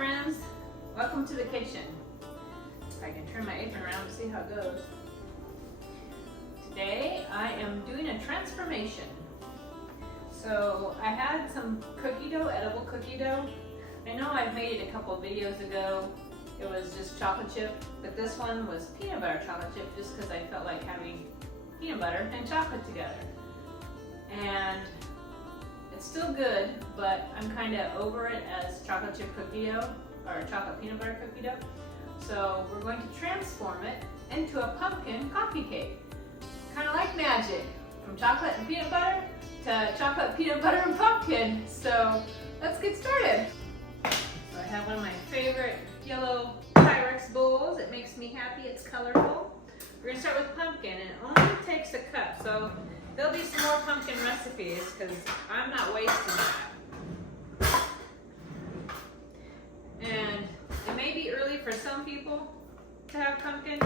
friends, welcome to the kitchen. I can turn my apron around to see how it goes. Today I am doing a transformation. So I had some cookie dough, edible cookie dough. I know I've made it a couple of videos ago. It was just chocolate chip, but this one was peanut butter chocolate chip just because I felt like having peanut butter and chocolate together. And it's still good, but I'm kind of over it as chocolate chip cookie dough or chocolate peanut butter cookie dough. So we're going to transform it into a pumpkin coffee cake. Kind of like magic, from chocolate and peanut butter to chocolate, peanut butter, and pumpkin. So let's get started. So I have one of my favorite yellow Pyrex bowls. It makes me happy, it's colorful. We're gonna start with pumpkin, and it only takes a cup. So there'll be some more pumpkin recipes because I'm not wasting that. And it may be early for some people to have pumpkin,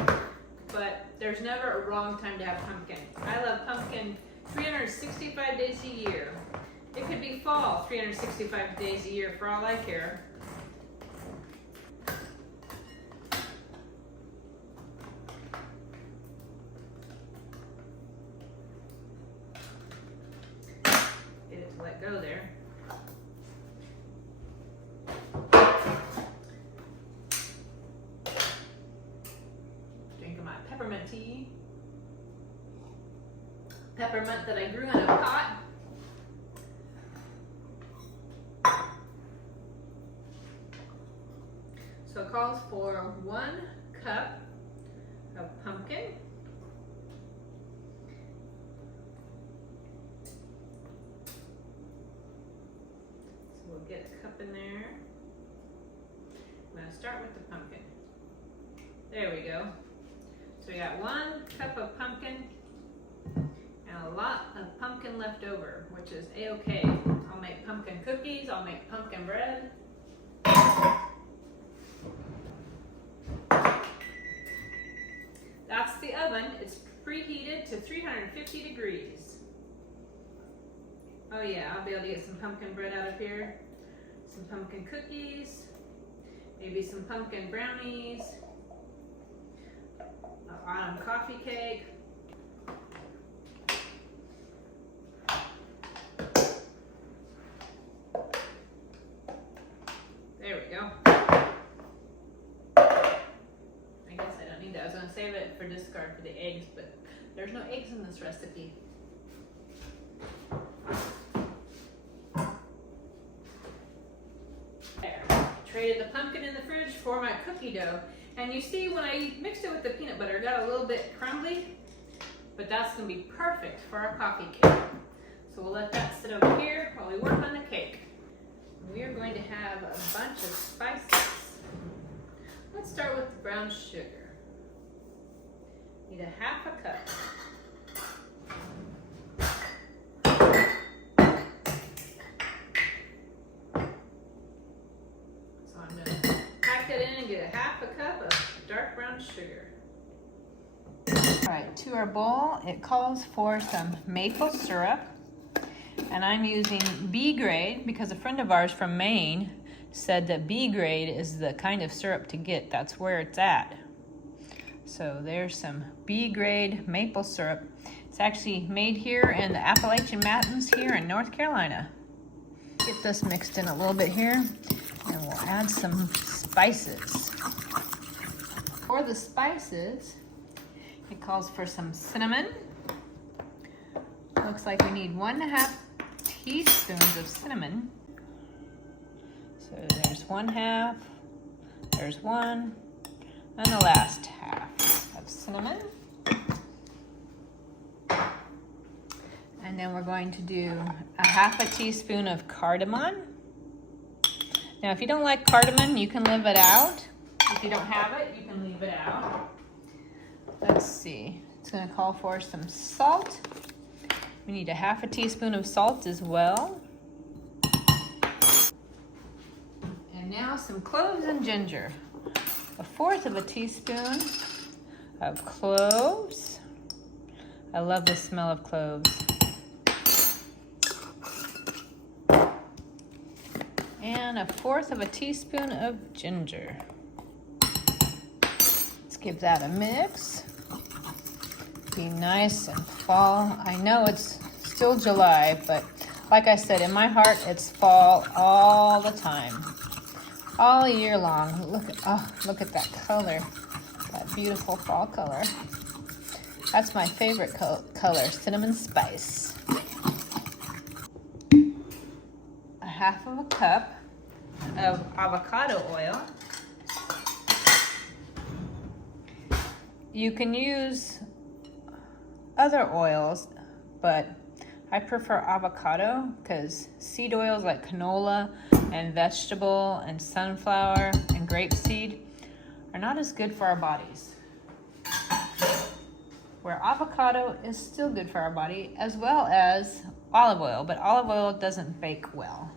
but there's never a wrong time to have pumpkin. I love pumpkin 365 days a year. It could be fall 365 days a year for all I care. Get it to let go there. Drinking my peppermint tea. Peppermint that I grew in a pot. So it calls for 1 cup of pumpkin. So we'll get a cup in there. I'm going to start with the pumpkin. There we go. So we got 1 cup of pumpkin and a lot of pumpkin left over, which is a-okay. I'll make pumpkin cookies, I'll make pumpkin bread. That's the oven. It's preheated to 350 degrees. Oh yeah, I'll be able to get some pumpkin bread out of here, some pumpkin cookies, maybe some pumpkin brownies, an autumn coffee cake. There we go. I guess I don't need that. I was going to save it for discard for the eggs, but there's no eggs in this recipe. There. Traded the pumpkin in the fridge for my cookie dough. And you see when I mixed it with the peanut butter, it got a little bit crumbly, but that's going to be perfect for our coffee cake. So we'll let that sit over here while we work on the cake. We are going to have a bunch of spices. Let's start with the brown sugar. Need a 1/2 cup. So I'm going to pack it in and get a 1/2 cup of dark brown sugar. All right, to our bowl, it calls for some maple syrup. And I'm using B grade because a friend of ours from Maine said that B grade is the kind of syrup to get. That's where it's at. So there's some B grade maple syrup. It's actually made here in the Appalachian Mountains here in North Carolina. Get this mixed in a little bit here, and we'll add some spices. For the spices, it calls for some cinnamon. Looks like we need 1/2 teaspoons of cinnamon. So there's 1/2, there's 1, and the last 1/2 of cinnamon. And then we're going to do a 1/2 teaspoon of cardamom. Now if you don't like cardamom, you can leave it out. If you don't have it, you can leave it out. Let's see, it's gonna call for some salt. We need a 1/2 teaspoon of salt as well. And now some cloves and ginger. 1/4 teaspoon of cloves. I love the smell of cloves. And 1/4 of a teaspoon of ginger. Let's give that a mix. Be nice and fall. I know it's still July, but like I said, in my heart, it's fall all the time. All year long. Look at that color. That beautiful fall color. That's my favorite color, cinnamon spice. 1/2 cup of avocado oil. You can use other oils, but I prefer avocado because seed oils like canola and vegetable and sunflower and grapeseed are not as good for our bodies. Where avocado is still good for our body, as well as olive oil, but olive oil doesn't bake well.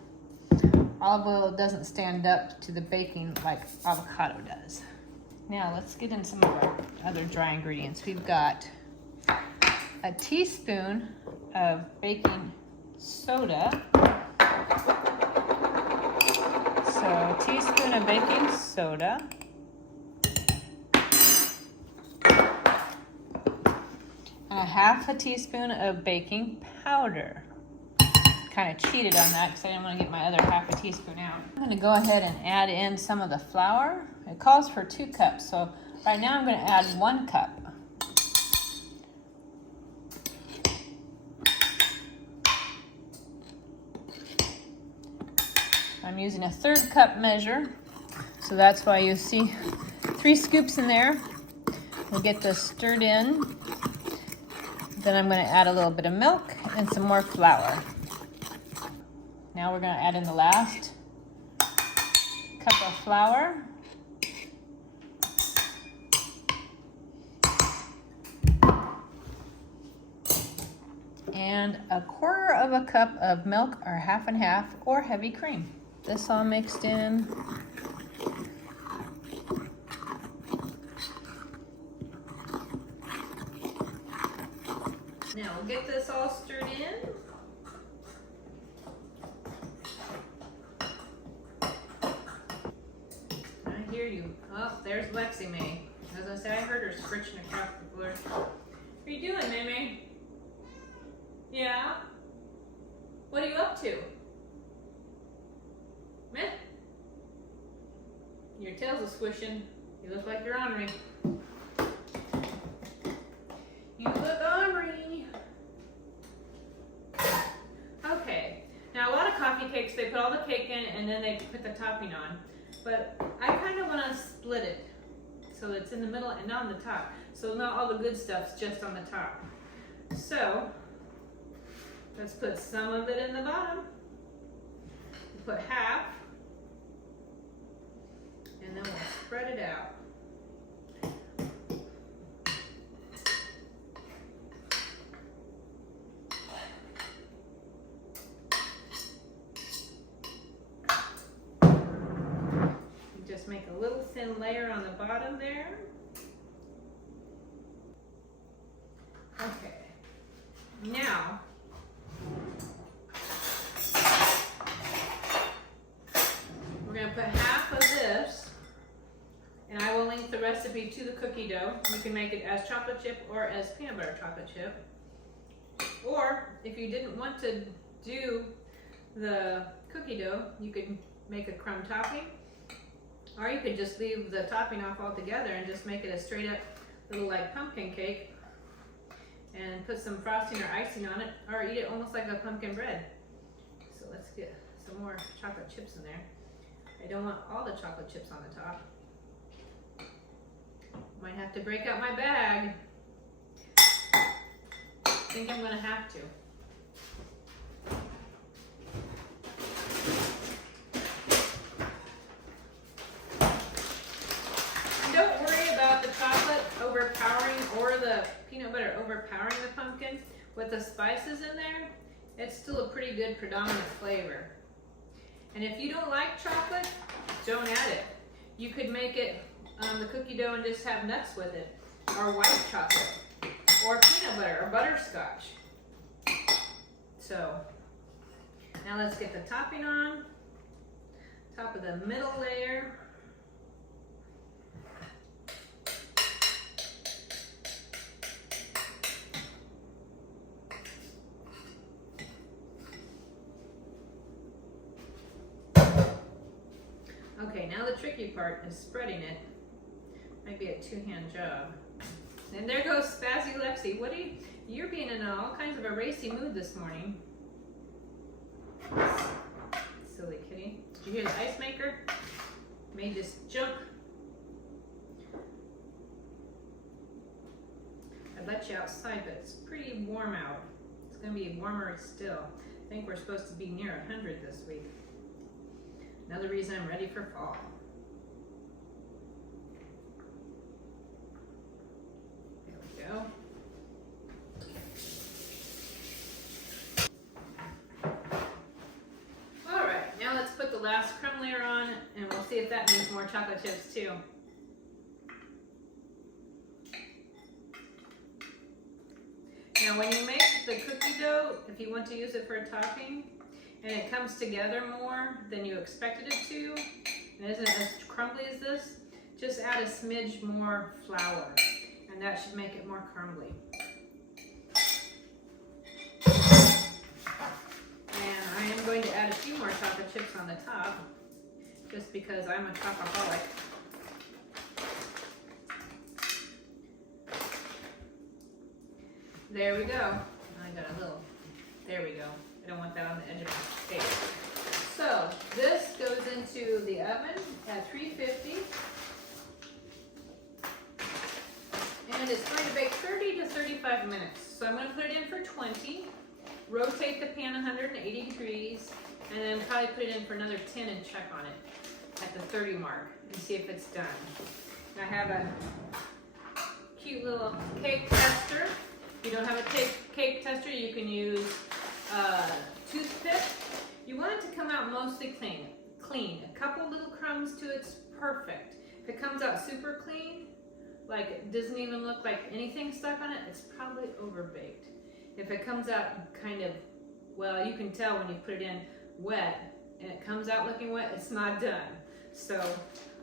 Olive oil doesn't stand up to the baking like avocado does. Now let's get in some of our other dry ingredients. We've got a teaspoon of baking soda. So a teaspoon of baking soda. And 1/2 teaspoon of baking powder. Kind of cheated on that because I didn't want to get my other 1/2 teaspoon out. I'm going to go ahead and add in some of the flour. It calls for 2 cups, so right now I'm going to add 1 cup. I'm using a 1/3 cup measure, so that's why you see 3 scoops in there. We'll get this stirred in. Then I'm going to add a little bit of milk and some more flour. Now we're going to add in the last cup of flour. And 1/4 cup of milk or 1/2 and 1/2 or heavy cream. This all mixed in. Now we'll get this all stirred in. I hear you. Oh, there's Lexi May. As I said, I heard her scritching across the floor. What are you doing, May? Yeah? What are you up to? Meh? Your tail's a squishing. You look like you're ornery. You look ornery. Okay. Now a lot of coffee cakes, they put all the cake in and then they put the topping on. But I kind of want to split it so it's in the middle and not on the top. So not all the good stuff's just on the top. So let's put some of it in the bottom. We'll put 1/2. And then we'll spread it out. Just make a little thin layer on the bottom there. Okay. Now, we're going to put 1/2 of this, and I will link the recipe to the cookie dough. You can make it as chocolate chip or as peanut butter chocolate chip. Or if you didn't want to do the cookie dough, you could make a crumb topping. Or you could just leave the topping off altogether and just make it a straight up little like pumpkin cake and put some frosting or icing on it, or eat it almost like a pumpkin bread. So let's get some more chocolate chips in there. I don't want all the chocolate chips on the top. Might have to break out my bag. I think I'm gonna have to. Don't worry about the chocolate overpowering or the peanut butter overpowering the pumpkin. With the spices in there, it's still a pretty good predominant flavor. And if you don't like chocolate, don't add it. You could make it the cookie dough and just have nuts with it, or white chocolate, or peanut butter, or butterscotch. So now let's get the topping on. top of the middle layer. Okay, now the tricky part is spreading it. Might be a two-hand job. And there goes Spazzy Lexi. What are you're being in all kinds of a racy mood this morning. Silly kitty. Did you hear the ice maker? Made this jump. I let you outside, but it's pretty warm out. It's gonna be warmer still. I think we're supposed to be near 100 this week. Another reason I'm ready for fall. There we go. All right, now let's put the last crumb layer on, and we'll see if that means more chocolate chips too. Now when you make the cookie dough, if you want to use it for a topping, and it comes together more than you expected it to, and isn't as crumbly as this, just add a smidge more flour, and that should make it more crumbly. And I am going to add a few more chocolate chips on the top, just because I'm a chocoholic. There we go. I got a little, there we go. I don't want that on the edge of my cake. So this goes into the oven at 350. And it's going to bake 30 to 35 minutes. So I'm going to put it in for 20, rotate the pan 180 degrees, and then probably put it in for another 10 and check on it at the 30 mark and see if it's done. I have a cute little cake tester. If you don't have a cake tester, you can use toothpick. You want it to come out mostly clean. A couple little crumbs to it's perfect. If it comes out super clean, like it doesn't even look like anything stuck on it, it's probably overbaked. If it comes out kind of, well, you can tell when you put it in wet and it comes out looking wet, it's not done. So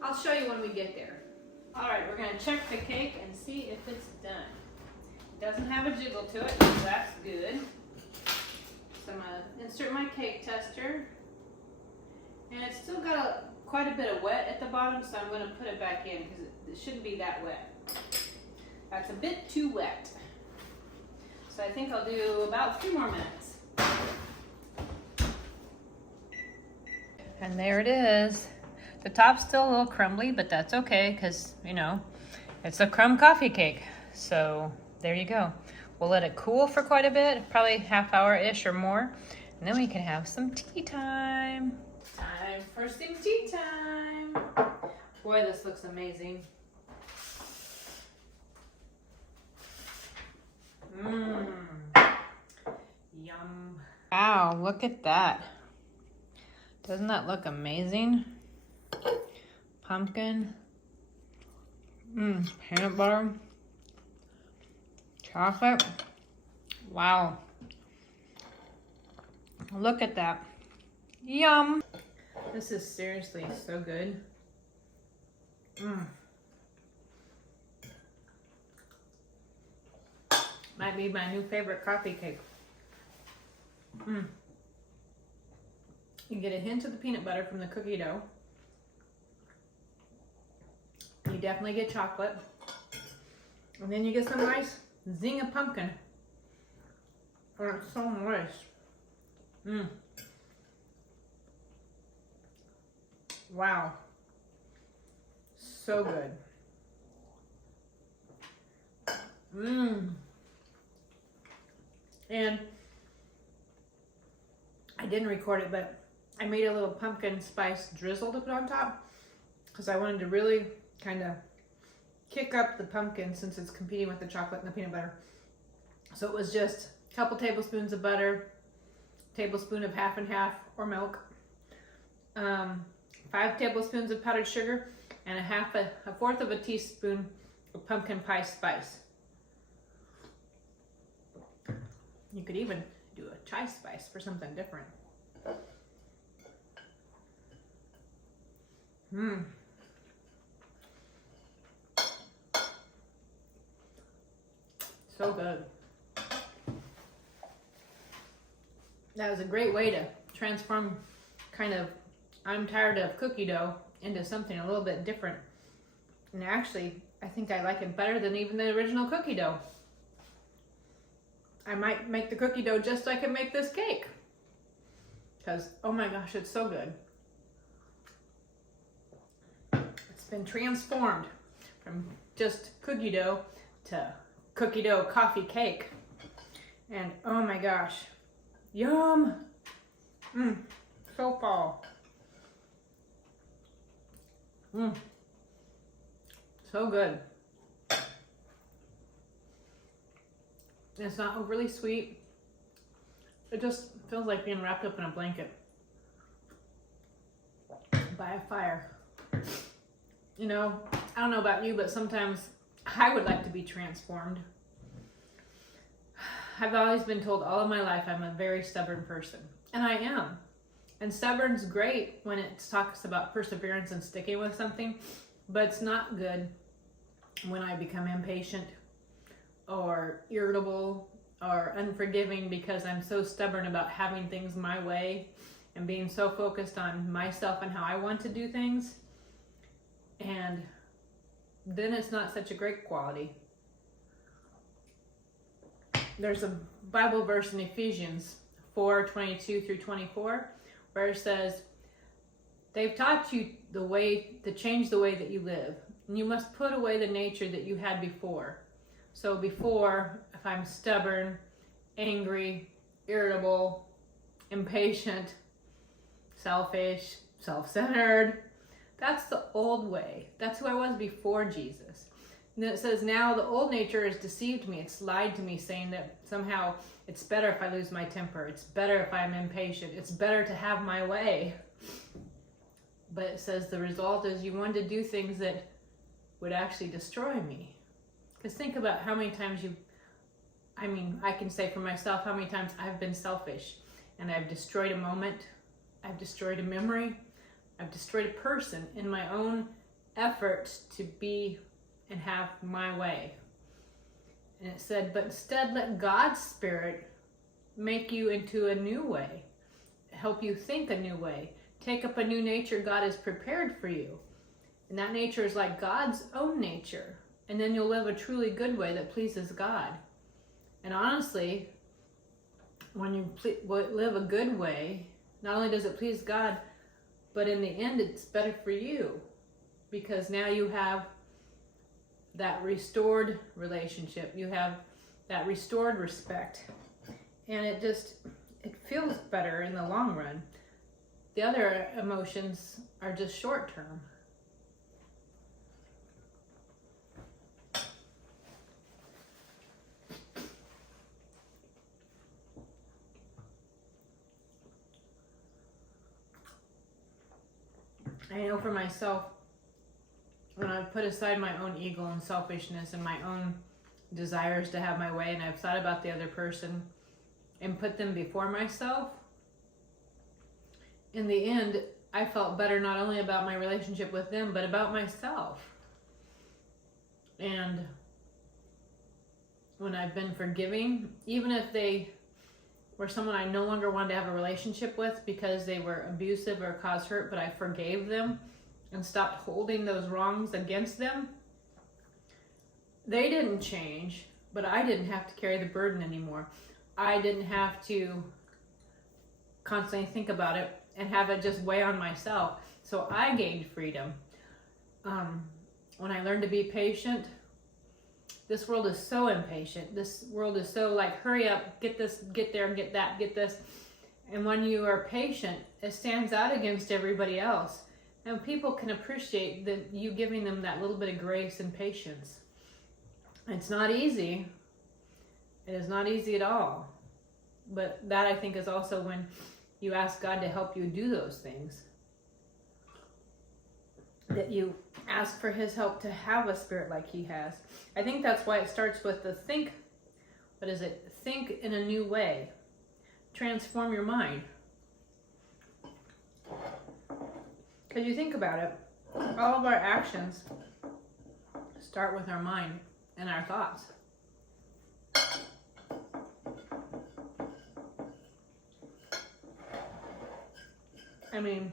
I'll show you when we get there. All right, we're gonna check the cake and see if it's done. It doesn't have a jiggle to it, so that's good. So I'm gonna insert my cake tester, and it's still got quite a bit of wet at the bottom, so I'm gonna put it back in because it shouldn't be that wet. That's a bit too wet. So I think I'll do about 3 more minutes. And there it is. The top's still a little crumbly, but that's okay because, you know, it's a crumb coffee cake. So there you go. We'll let it cool for quite a bit, probably half hour-ish or more, and then we can have some tea time. Time for some tea time. Boy, this looks amazing. Mmm. Yum. Wow, look at that. Doesn't that look amazing? Pumpkin. Peanut butter. Chocolate. Wow. Look at that. Yum. This is seriously so good. Might be my new favorite coffee cake. You get a hint of the peanut butter from the cookie dough. You definitely get chocolate. And then you get some nice zing of pumpkin. Oh, it's so moist. Wow. So good. And I didn't record it, but I made a little pumpkin spice drizzle to put on top because I wanted to really kind of kick up the pumpkin since it's competing with the chocolate and the peanut butter. So it was just a couple tablespoons of butter, tablespoon of half and half or milk, 5 tablespoons of powdered sugar, and a fourth of a teaspoon of pumpkin pie spice. You could even do a chai spice for something different. Mmm. So good. That was a great way to transform kind of, I'm tired of cookie dough into something a little bit different. And actually, I think I like it better than even the original cookie dough. I might make the cookie dough just so I can make this cake. Because, oh my gosh, it's so good. It's been transformed from just cookie dough to cookie dough coffee cake. And oh my gosh, yum! Mmm, so fall. Mmm, so good. It's not overly sweet. It just feels like being wrapped up in a blanket by a fire. You know, I don't know about you, but sometimes I would like to be transformed. I've always been told all of my life I'm a very stubborn person, and I am. And stubborn's great when it talks about perseverance and sticking with something, but it's not good when I become impatient or irritable or unforgiving because I'm so stubborn about having things my way and being so focused on myself and how I want to do things. And then it's not such a great quality. There's a Bible verse in Ephesians 4:22-24 where it says, they've taught you the way to change the way that you live, and you must put away the nature that you had before. So before, if I'm stubborn, angry, irritable, impatient, selfish, self-centered, that's the old way. That's who I was before Jesus. And then it says, now the old nature has deceived me. It's lied to me, saying that somehow it's better if I lose my temper. It's better if I'm impatient. It's better to have my way. But it says the result is you want to do things that would actually destroy me. Because think about how many times I can say for myself how many times I've been selfish and I've destroyed a moment, I've destroyed a memory, I've destroyed a person in my own efforts to be and have my way. And it said, but instead let God's Spirit make you into a new way, help you think a new way, take up a new nature God has prepared for you. And that nature is like God's own nature. And then you'll live a truly good way that pleases God. And honestly, when you live a good way, not only does it please God, but in the end, it's better for you. Because now you have that restored relationship. You have that restored respect. And it feels better in the long run. The other emotions are just short term. I know for myself, when I put aside my own ego and selfishness and my own desires to have my way, and I've thought about the other person and put them before myself, in the end, I felt better not only about my relationship with them, but about myself. And when I've been forgiving, even if they were someone I no longer wanted to have a relationship with because they were abusive or caused hurt, but I forgave them and stopped holding those wrongs against them, they didn't change, but I didn't have to carry the burden anymore. I didn't have to constantly think about it and have it just weigh on myself. So I gained freedom. When I learned to be patient, this world is so impatient. This world is so like, hurry up, get this, get there, get that, get this. And when you are patient, it stands out against everybody else. And people can appreciate that you giving them that little bit of grace and patience. It's not easy. It is not easy at all. But that, I think, is also when you ask God to help you do those things. That you ask for his help to have a spirit like he has. I think that's why it starts with the think in a new way. Transform your mind. Because you think about it, All of our actions start with our mind and our thoughts. I mean,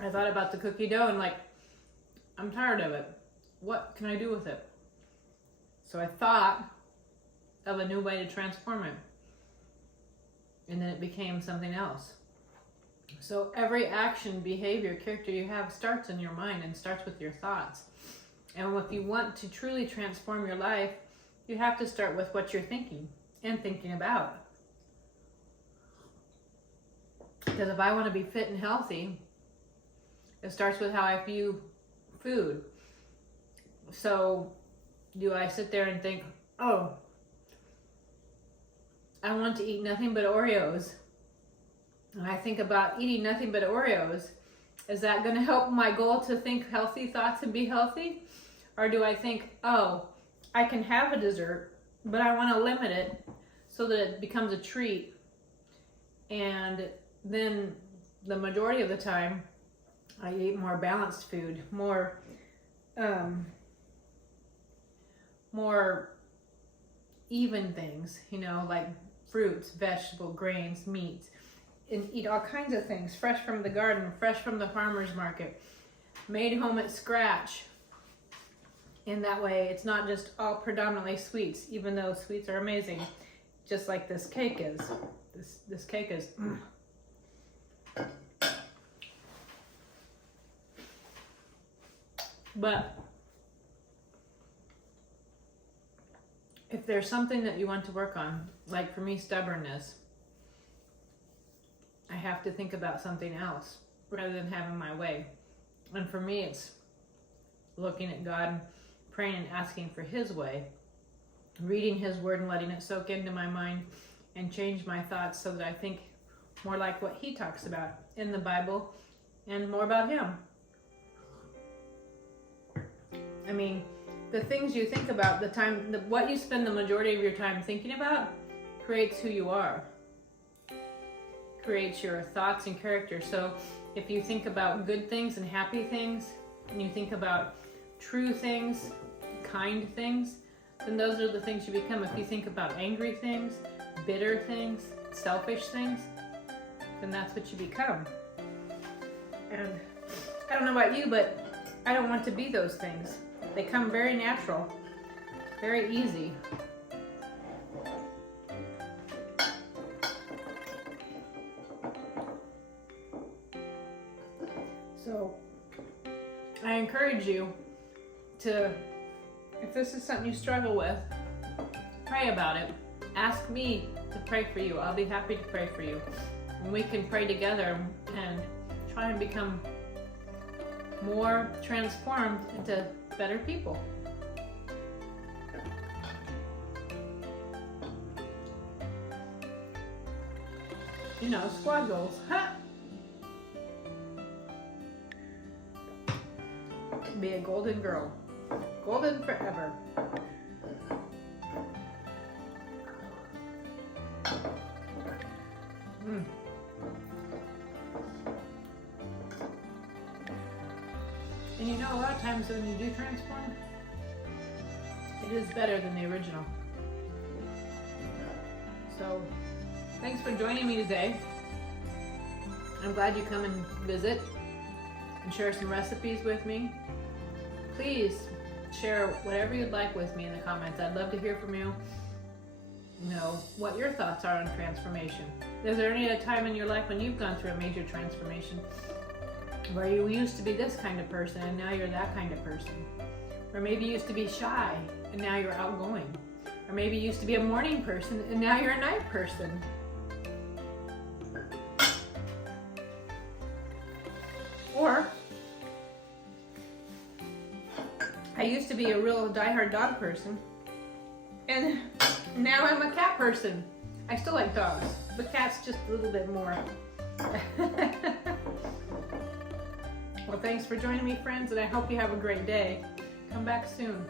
I thought about the cookie dough and like, I'm tired of it. What can I do with it? So I thought of a new way to transform it. And then it became something else. So every action, behavior, character you have starts in your mind and starts with your thoughts. And if you want to truly transform your life, you have to start with what you're thinking and thinking about. Because if I want to be fit and healthy, it starts with how I view food. So do I sit there and think, oh, I want to eat nothing but Oreos, and I think about eating nothing but Oreos, is that going to help my goal to think healthy thoughts and be healthy? Or do I think, oh, I can have a dessert, but I want to limit it so that it becomes a treat, and then the majority of the time I eat more balanced food, more even things, you know, like fruits, vegetables, grains, meats, and eat all kinds of things, fresh from the garden, fresh from the farmer's market, made home at scratch. In that way, it's not just all predominantly sweets, even though sweets are amazing, just like this cake is. This cake is. But if there's something that you want to work on, like for me, stubbornness, I have to think about something else rather than having my way. And for me, it's looking at God and praying and asking for His way, reading His Word and letting it soak into my mind and change my thoughts so that I think more like what He talks about in the Bible and more about Him. I mean, the things you think about, what you spend the majority of your time thinking about creates who you are, creates your thoughts and character. So if you think about good things and happy things, and you think about true things, kind things, then those are the things you become. If you think about angry things, bitter things, selfish things, then that's what you become. And I don't know about you, but I don't want to be those things. They come very natural, very easy. So I encourage you to, if this is something you struggle with, pray about it. Ask me to pray for you. I'll be happy to pray for you. And we can pray together and try and become more transformed into better people. You know, squad goals. Ha! Be a golden girl. Golden forever. And you know, a lot of times when you do transform, it is better than the original. So, thanks for joining me today. I'm glad you come and visit and share some recipes with me. Please share whatever you'd like with me in the comments. I'd love to hear from you. Know what your thoughts are on transformation. Is there any time in your life when you've gone through a major transformation where you used to be this kind of person and now you're that kind of person? Or maybe you used to be shy and now you're outgoing. Or maybe you used to be a morning person and now you're a night person. Or I used to be a real diehard dog person and now I'm a cat person. I still like dogs, but cats just a little bit more. Well, thanks for joining me, friends, and I hope you have a great day. Come back soon.